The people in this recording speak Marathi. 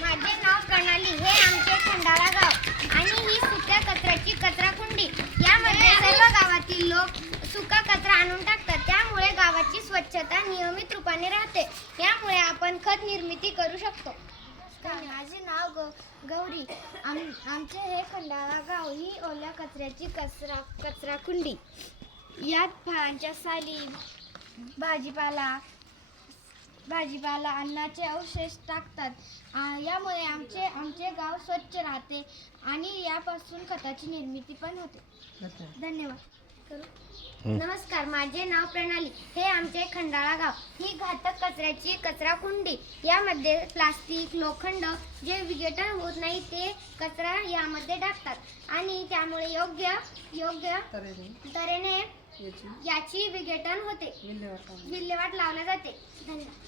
माझे नाव प्रणाली. हे आमचे खंडाळा गाव आणि ही सुक्या कचऱ्याची कचराकुंडी. यामध्ये सर्व गावातील लोक सुका कचरा आणून टाकतात. त्यामुळे गावाची स्वच्छता नियमित रूपाने राहते. यामुळे आपण खत निर्मिती करू शकतो. माझे नाव गौरी. आमचे हे खंडाळा गाव ही ओल्या कचऱ्याची कचराकुंडी. यात फळांच्या साली, भाजीपाला अन्नाचे अवशेष टाकतात. यामुळे आमचे गाव स्वच्छ राहते आणि यापासून खताची निर्मिती पण होते. धन्यवाद. नमस्कार, माझे नाव प्रणाली. हे आमचे खंडाळा गाव ही घातक कचऱ्याची कचराकुंडी. यामध्ये प्लास्टिक, लोखंड जे विघटन होत नाही ते कचरा यामध्ये टाकतात आणि त्यामुळे योग्य तऱ्हेने याची विघटन होते, विल्हेवाट लावली जाते. धन्यवाद.